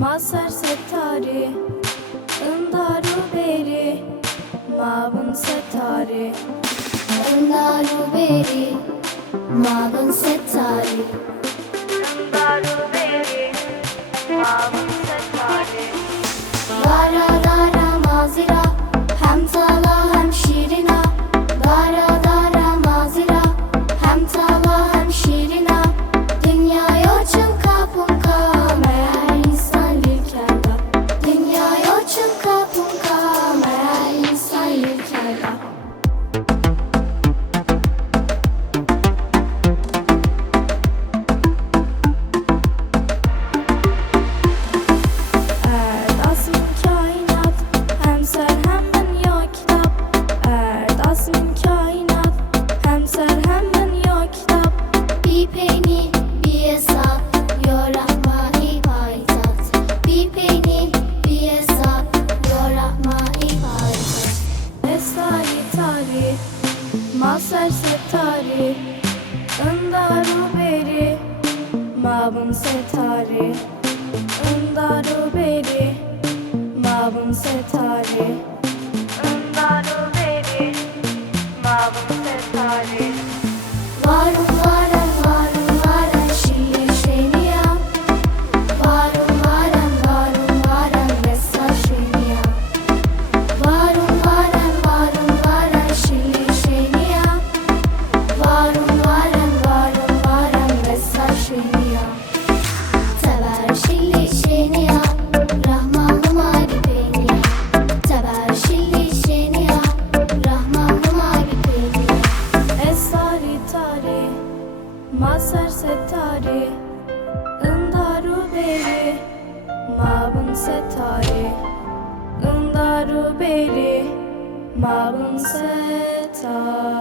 Maser setari, ındaru beri, mavun setari, ındaru beri, mavun setari, ındaru beri, mavun setari. Dara dara mazira, hem tala hem şirina. Dara dara mazira, hem tala hem şirina. Dünyaya uçun kapunka, meğer insan yürkerda. Dünyaya uçun kapunka, meğer insan yürkerda. Maser setari, ındaru beri, mavun setari, ındaru beri, mavun setari, ındaru beri, mavun setari. Varun varen varun varen şiir şeniya. Varun varen vesa şeniya. Varun varen şiir şeniya. Varun varen vesa şeniya. Teber şilli şeniya, rahmanım abi beniya. Teber şilli şeniya, rahmanım abi beniya. Esari tari, maser setari, ındaru beri, mavun setari, ındaru beri, mavun setari.